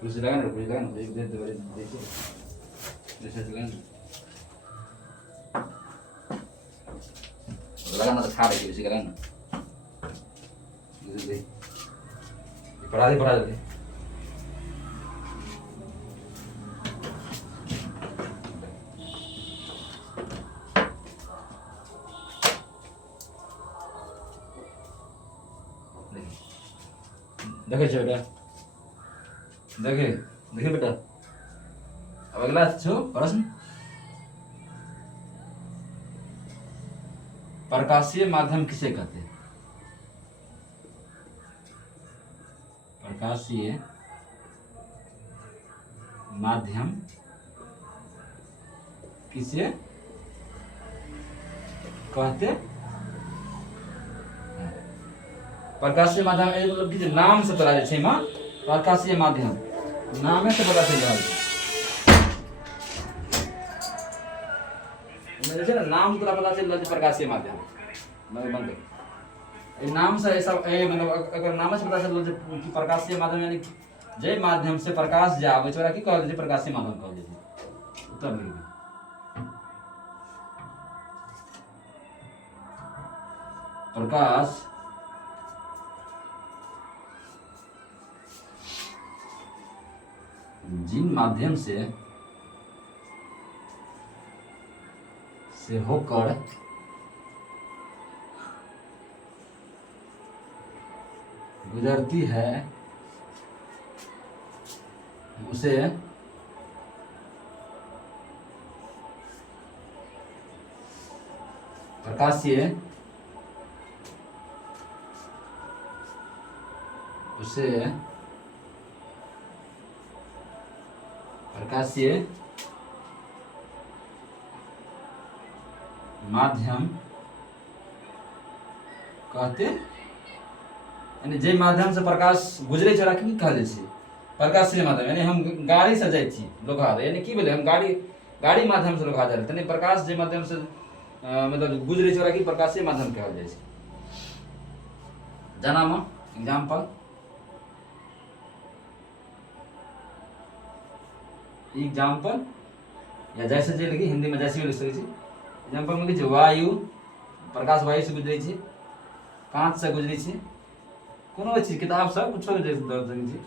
कुर्सी लगा ना, कुर्सी लगा ना, एक दे दे देखिए जैसे लगा ना, लगा ना तो खा रही कुर्सी लगा ना, दे दे पढ़ा दे देखे बेटा, देखे देखे बेटा। अब अगला छो प्रश्न, प्रकाशीय माध्यम किसे कहते हैं? प्रकाशीय माध्यम किसे कहते हैं? प्रकाशीय माध्यम मतलब कि नाम से पता छै मां, प्रकाशीय माध्यम नामे से पता चल रहल छै, छै ना नाम तोरा पता चल रहल छै प्रकाशीय माध्यम मतलब ए नाम से ऐसा मतलब अगर नाम से पता चल रहल छै कि प्रकाशीय माध्यम यानी जे माध्यम से प्रकाश जे आबै छै ओकरा की कहल जाइ छै? प्रकाशीय माध्यम कहल जाइ छै। उत्तर लिखी प्रकाश जिन माध्यम से होकर गुजरती है उसे प्रकाशीय माध्यम कहते, यानी जे माध्यम से प्रकाश गुजरे छै ओकरा की कहल जाइ छै? प्रकाशीय माध्यम। यानी हम गाड़ी से जाइ छी लोकहा, यानी की भेलै हम गाड़ी माध्यम से लोकहा जा रहल, यानी प्रकाश जे माध्यम से मतलब गुजरे छै ओकरा की प्रकाशीय माध्यम कहल जाइ छै। जना में एग्जाम्पल या जैसे जे लिखी हिंदी में जैसे लिख सकै छी। एग्जाम्पल में लिखै छै वायु, प्रकाश वायु से गुजरै छै, कांच से गुजरै छै, कोनो चीज किताब से कुछो दे सकै छी।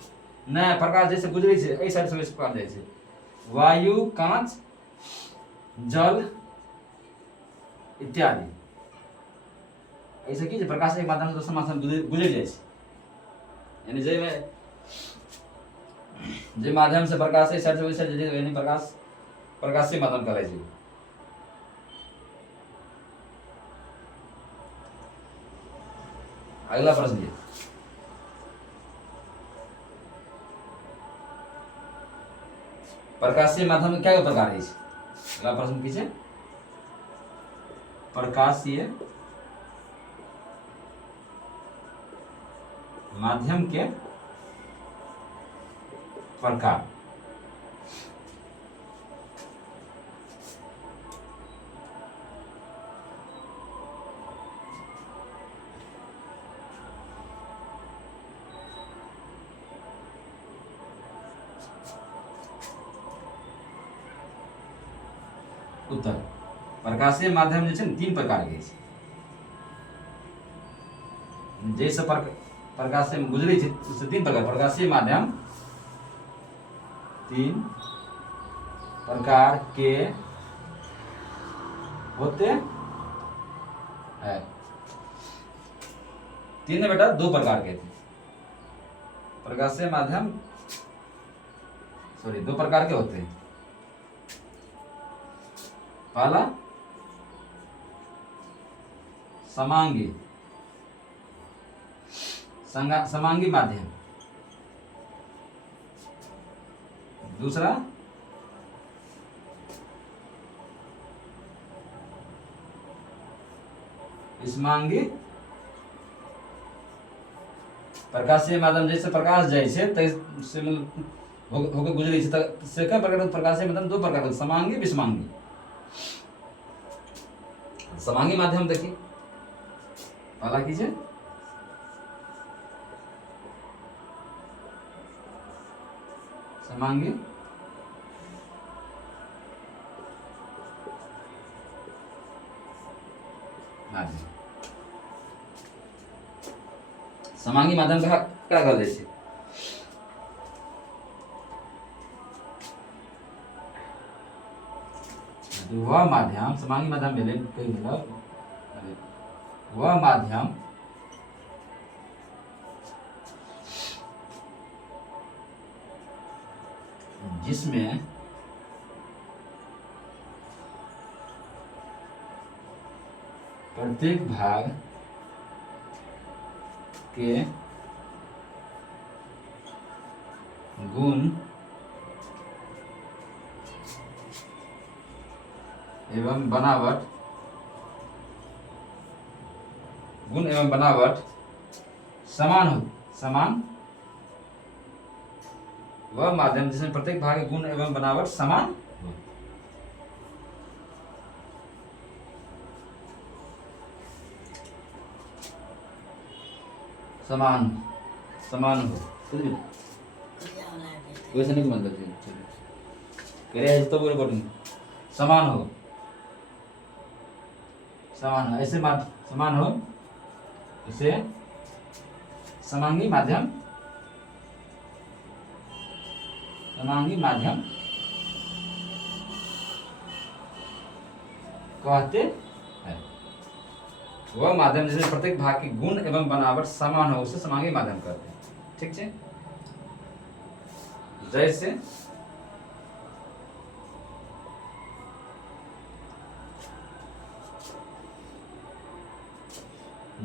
नहीं प्रकाश जैसे गुजरै छै एहि साइड से वैसे पार जाइ छै, वायु, कांच, जल इत्यादि। ऐसे की प्रकाश एक माध्यम से दोसर माध्यम गुजर जाइ छै, यानी जे माध्यम से प्रकाश एक साइड से वैसे यानी प्रकाशीय माध्यम कहलाइ छै। अगला प्रश्न ये, प्रकाशीय माध्यम में क्या प्रकार है? अगला प्रश्न कीजिए, प्रकाशीय माध्यम के प्रकार। उत्तर, प्रकाशीय माध्यम जे छै ने 3 प्रकार के छै, जैसे प्रकाश से गुजरे छै उससे 3 प्रकार प्रकाशीय माध्यम 3 प्रकार के होते हैं। 3 बेटा 2 प्रकार के थे प्रकाशीय माध्यम, सॉरी 2 प्रकार के होते हैं। पहला समांगी माध्यम, दूसरा विषमांगी। प्रकाशीय माध्यम जैसे प्रकाश जाए से तैसे होकर गुजरे से क्या प्रकार प्रकाशीय माध्यम 2 प्रकार, समांगी विषमांगी। समांगी माध्यम देखिए, पहला कीजिए, समांगी माध्यम। समांगी माध्यम का क्या कर देছে वह माध्यम समांगी माध्यम भेले कही मतलब वह माध्यम जिसमें प्रत्येक भाग के गुण एवं बनावट समान वह माध्यम जिसमें प्रत्येक भाग के गुण एवं बनावट समान हो। समान हो वैसे नहीं मतलब करे तो बोल बोल समान हो ऐसे समान हो इसे समांगी माध्यम कहते हैं। वह माध्यम जिसमें प्रत्येक भाग के गुण एवं बनावट समान हो उसे समांगी माध्यम कहते हैं। ठीक है,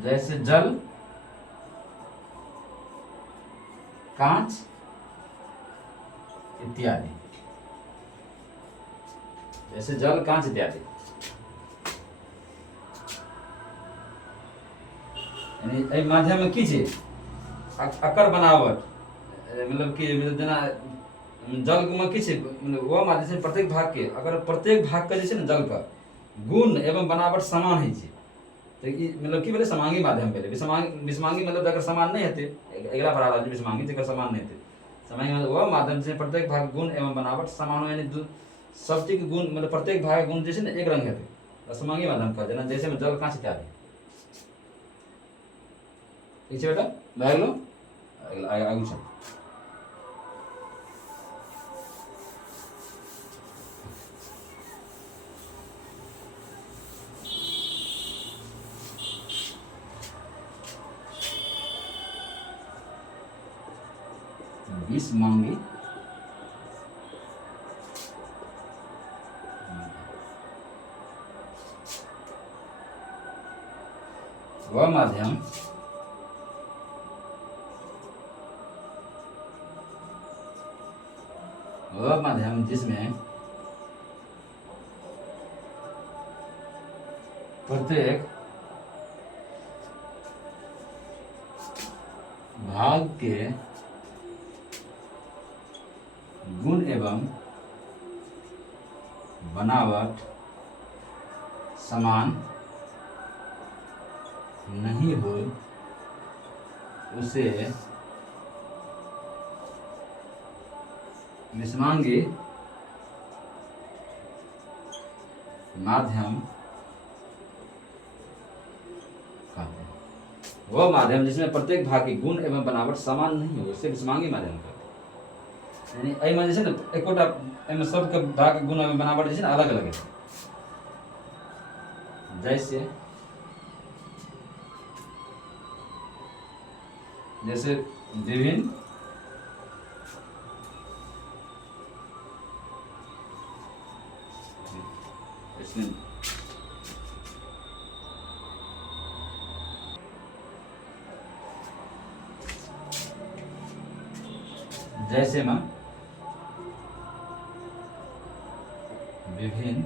जैसे जल, कांच इत्यादि। जैसे जल, कांच इत्यादि यानी माध्यम में की चीज अकर बनावट मतलब कि मतलब जना जल में की चीज मतलब वह माध्यम से प्रत्येक भाग के अगर प्रत्येक भाग का जैसे ना जल का गुण एवं बनावट समान है जी तो मतलब कि पहले समांगी माध्यम पहले विषमांगी मतलब अगर समान नहीं होते अगला फरार राज्य विषमांगी जगह समान नहीं थे समांगी मतलब वह माध्यम से प्रत्येक भाग गुण एवं बनावट समान हो यानी सब चीज गुण मतलब प्रत्येक भाग गुण जैसे ना एक रंग है समांगी माध्यम का जना जैसे में जल, कांच इत्यादि। ठीक है बेटा, बैग लो आगे चल। विषमांगी वह माध्यम जिसमें प्रत्येक भाग के गुण एवं बनावट समान नहीं हो उसे विषमांगी माध्यम कहते हैं। वह माध्यम जिसमें प्रत्येक भाग के गुण एवं बनावट समान नहीं हो उसे विषमांगी माध्यम कहते हैं। यानी एहि में जैसे ना एकोटा एहिमे सबके भाग के गुण एवं बनावट जैसे ना अलग अलग है। जैसे विभिन्न जैसे में विभिन्न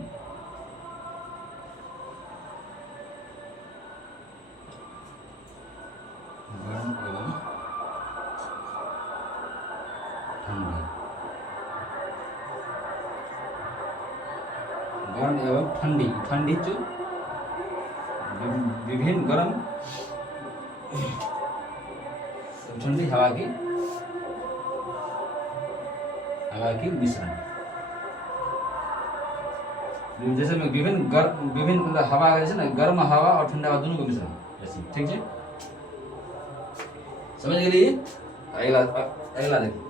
गर्म एवं ठंडी गर्म एवं ठंडी जो विभिन्न गर्म ठंडी हवा की हवा की मिश्रण। जैसे में विभिन्न मतलब हवा जैसे ना गर्म हवा और ठंडा हवा दोनों का मिश्रण जैसे, ठीक है, समझ गए। अगला अगला देखिए,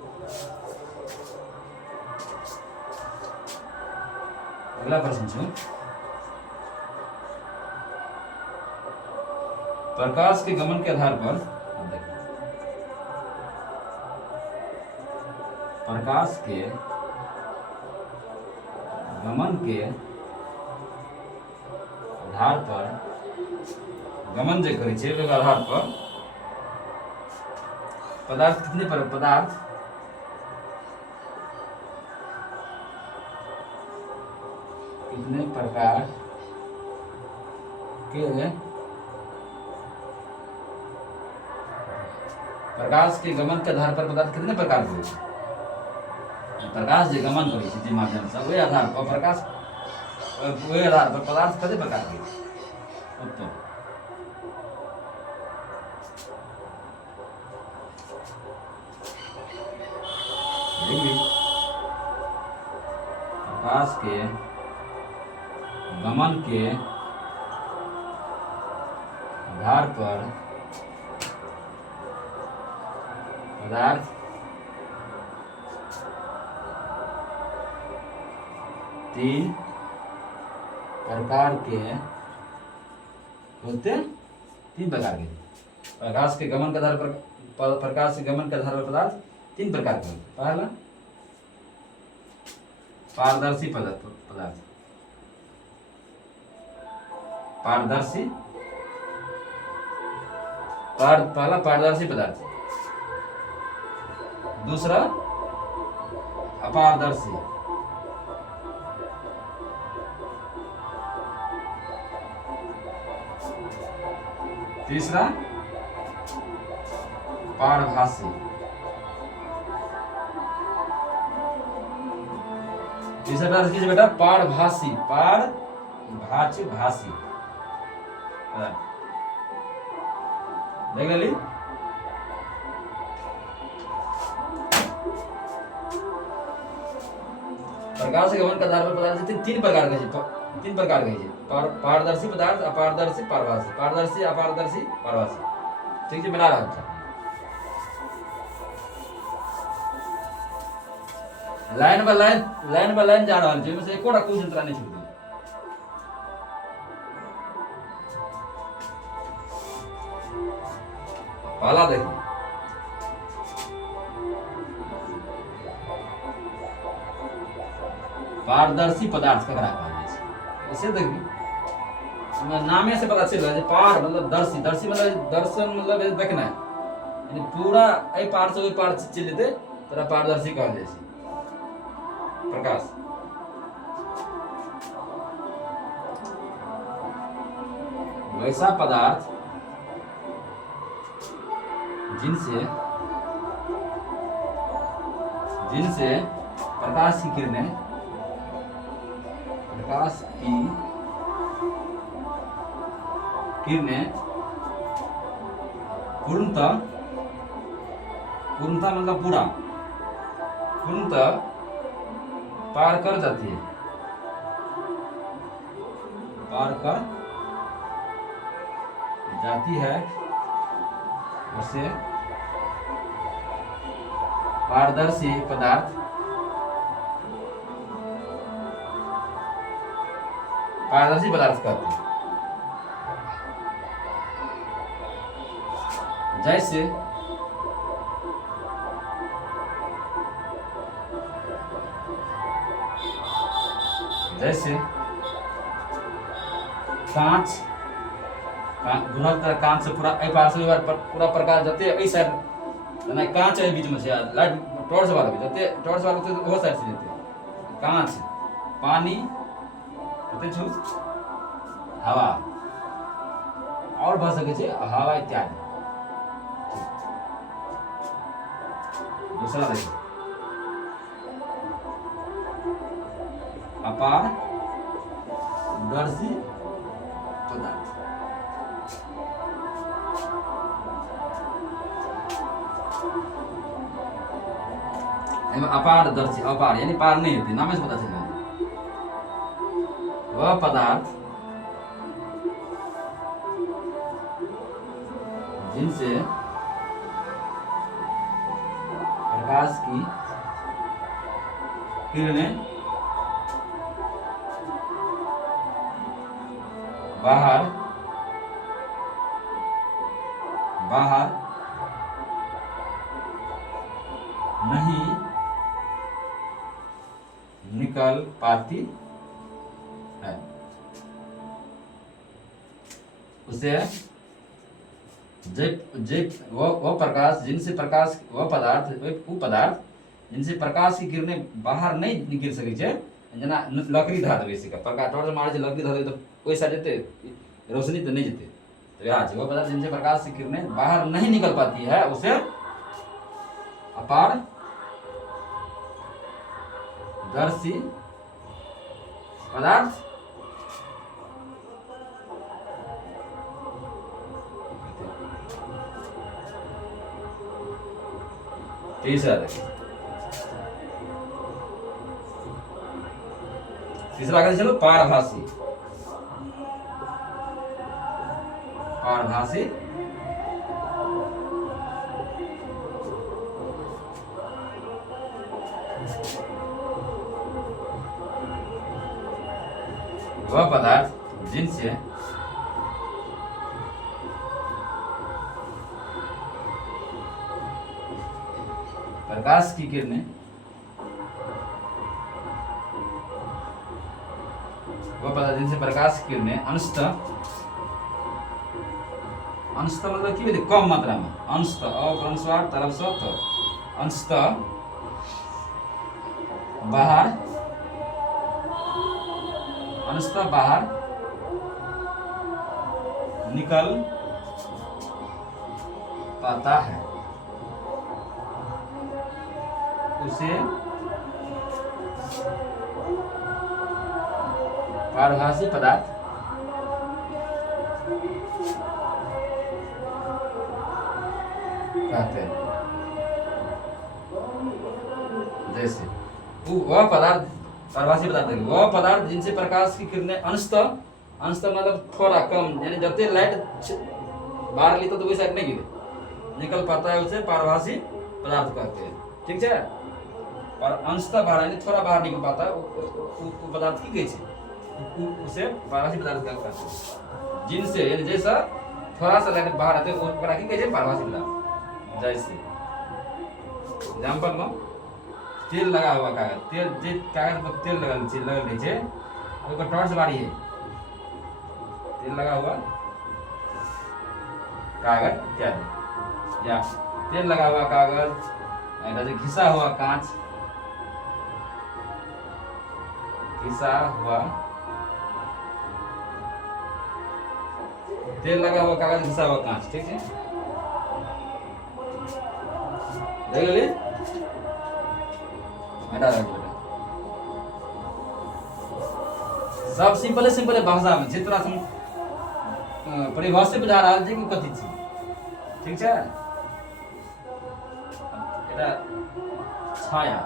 अगला प्रश्न छे, प्रकाश के गमन के आधार पर, प्रकाश के गमन के आधार पर, गमन जे करै छै ओकर आधार पर पदार्थ कितने पदार्थ कितने प्रकार के, प्रकाश के गमन के आधार पर पदार्थ कितने प्रकार के होय छै, प्रकाश जे गमन करै छै जे माध्यम से ओहि आधार पर प्रकाश, ओहि आधार पर पदार्थ कते प्रकार के, उत्तर प्रकाश के गमन के आधार पर पदार्थ तीन प्रकार के होते, तीन प्रकार के, प्रकाश के गमन के आधार पर, प्रकाश के गमन के आधार पर पदार्थ तीन प्रकार के होते। पहला पारदर्शी पदार्थ, पारदर्शी, पहला पारदर्शी पदार्थ, दूसरा अपारदर्शी, तीसरा पारभासी, तीसरा पदार्थ कीजिए बेटा पारभासी, भाषी, देख ली। प्रकाश के गमन के आधार पर पदार्थ तीन प्रकार के छै, तीन प्रकार के छै, पारदर्शी पदार्थ, अपारदर्शी, पारभासी, पारदर्शी, अपारदर्शी, पारभासी, ठीक है, मिला रहा था। लाइन बाय लाइन जा रहा है, से एकोटा क्वेश्चन तोरा नहीं छूट। पहला देखिए, पारदर्शी पदार्थ ककरा कहल जाइ छै, ऐसे देखिए नामे से पता चल रहा है, पार मतलब दर्शी, दर्शी मतलब दर्शन मतलब देखना है, यानी पूरा ए पार से ओई पार चल जेते तोरा पारदर्शी कहल जाइ छै। प्रकाश वैसा पदार्थ जिनसे प्रकाश की किरणें, पूर्णतः मतलब पूर्णतः पार कर जाती है, उसे पारदर्शी पदार्थ कहते हैं। जैसे कांच, कांच से पूरा पार से पूरा प्रकाश जते ए साइड ना कांच है बीच में से लाइट टॉर्च वाला भी जते टॉर्च वाला तो वो साइड से जेते कांच, पानी जते छु, हवा और भऽ सकै छै हवा इत्यादि। दूसरा देखिए अपारदर्शी पदार्थ, अपारदर्शी, अपार यानी पार नहीं होती, नाम से पता चल रहा है। वह पदार्थ जिनसे प्रकाश की किरणें बाहर बाहर नहीं निकल पाती है, उसे वह प्रकाश जिनसे प्रकाश वह पदार्थ वो पदार्थ जिनसे प्रकाश की किरणें बाहर नहीं निकल सकै छै, जेना लकड़ी धा देबै से प्रकाश टॉर्च मारे छै, लकड़ी धा देबै तो ओइसा जेते रोशनी तो नहीं जेते। तो यहाँ वह पदार्थ जिनसे प्रकाश की किरणें बाहर नहीं निकल पाती है उसे अपारदर्शी पदार्थ तीसरा देखिए, तीसरा कहते चलो पारभासी। पारभासी वह पदार्थ जिनसे प्रकाश की किरणें वह पदार्थ जिनसे प्रकाश की किरणें अंशतः मतलब की कम मात्रा में, अंशतः अनुस्वार तरफ से अंशतः बाहर निकल पाता है, उसे पारभासी पदार्थ कहते हैं। जैसे वह पदार्थ पारभासी पदार्थ है, वह पदार्थ जिनसे प्रकाश की किरणें अंशतः मतलब थोड़ा कम, यानी जब लाइट बाहर ली तो वही साइड नहीं गिरे निकल पाता है, उसे पारभासी पदार्थ कहते हैं। ठीक है, पर अंशतः बाहर यानी थोड़ा बाहर निकल पाता है वो पदार्थ की कहे उसे पारभासी पदार्थ कहते हैं। जिनसे यानी जैसा थोड़ा सा लाइट बाहर आते वो की कहे पारभासी पदार्थ। जैसे एग्जांपल में तेल लगा हुआ कागज, तेल कागज पर तेल लगल नीचे ऊपर टॉर्च बारी है, तेल लगा हुआ कागज इत्यादि, या तेल लगा हुआ कागज, घिसा हुआ कांच, घिसा हुआ तेल लगा हुआ कागज, घिसा हुआ कांच। ठीक है, देख ली सब सिंपल भाषा में जितना तुम परिभाषा बुझा रहा है कि कथी छी। ठीक है, एटा छाया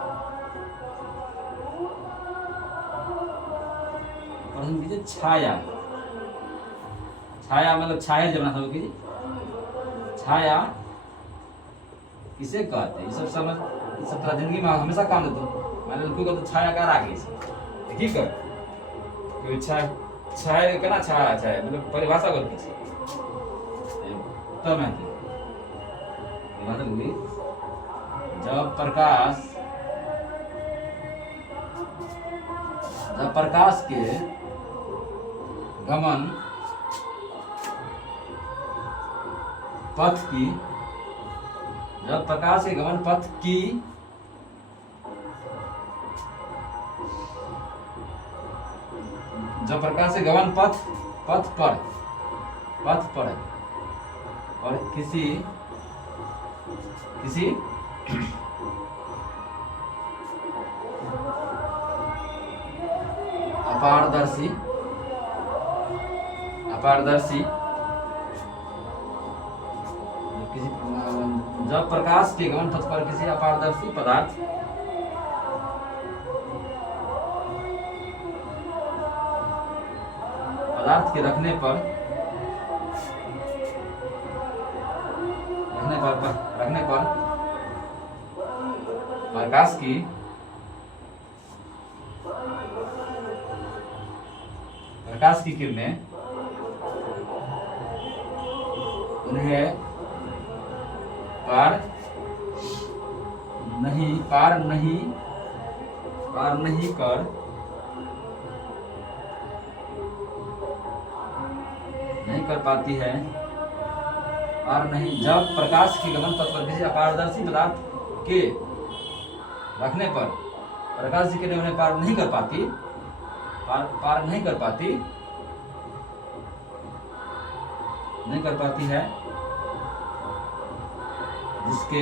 प्रथम कीजिए, छाया मतलब छाया जब ना सब कीजिए, छाया किसे कहते हैं, ये सब समझ सब तरह जिंदगी में हमेशा काम देते हैं। मान लो कोई कहते छाया का राखी से ठीक है, कोई छाया केना छाया मतलब परिभाषा कर की तब मैं मतलब जब प्रकाश के गमन पथ की जब प्रकाश के गमन पथ की जब प्रकाश के गमन पथ पर और किसी अपारदर्शी जब प्रकाश के गमन पथ पर किसी अपारदर्शी पदार्थ पदार्थ के रखने पर प्रकाश की किरणें उन्हें पार नहीं कर पाती है और नहीं जब प्रकाश की गमन पथ पर किसी अपारदर्शी पदार्थ के रखने पर प्रकाश की किरणें उन्हें पार नहीं कर पाती है जिसके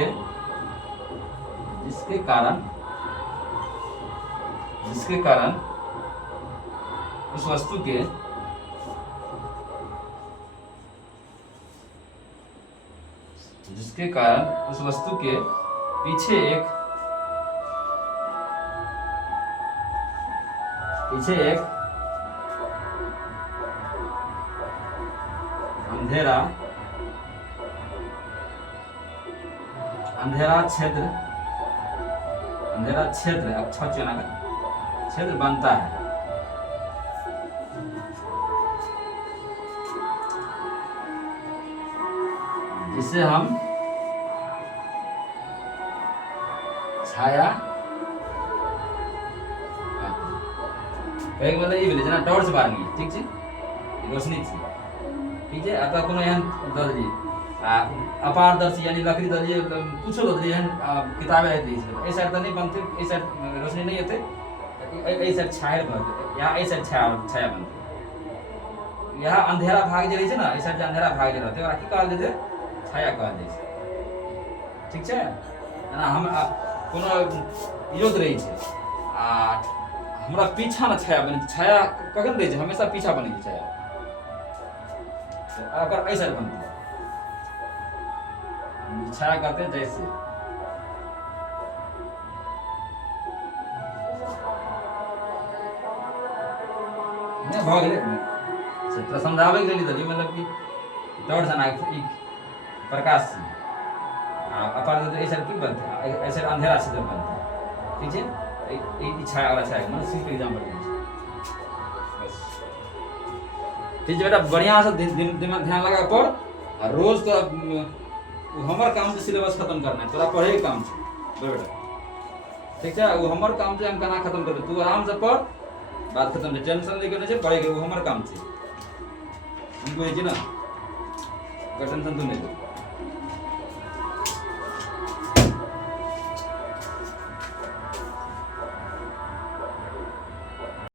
कारण उस वस्तु के पीछे एक अंधेरा क्षेत्र बनता है। जिसे हम छाया कई मतलब ये बोले जना टॉर्च बारनी ठीक छे रोशनी छे ठीक है अतः कोनो एहन द दिए अपारदर्शी यानी लकड़ी द दिए कुछ द दिए किताबें है दी ए साइड तो नहीं बनते ए साइड रोशनी नहीं होते ए साइड छाया बनते यहाँ ए साइड छाया बनते यहाँ अंधेरा भाग जे रही छे ना ए साइड अंधेरा भाग जे रहते ओकरा की कहल जेते छाया कहल जाइ छै ठीक छे ना हम कोनो योग रही छे आ हमरा पीछा ना छाया बने छाया कखन रही छे हमेशा पीछा बने छाया तो अगर ऐसा बनती छाया करते जैसे नहीं भाग ले से समझावे के लिए दली मतलब कि टॉर्च जना प्रकाश अपार ऐसा की बनते ऐसे अंधेरा क्षेत्र बनते ठीक है एक छाया वाला छाया मतलब सिंपल एग्जांपल बस ठीक है बेटा बढ़िया से दिमाग ध्यान लगा पढ़ और रोज तो हमर काम से सिलेबस खत्म करना है तोरा पढ़े के काम छै बेटा ठीक है वो हमर काम छै हम केना खत्म करबे तू आराम से पढ़ बात खत्म है टेंशन लेके नहीं छै पढ़े के वो हमर काम छै हमको है कि ना टेंशन तू नहीं ले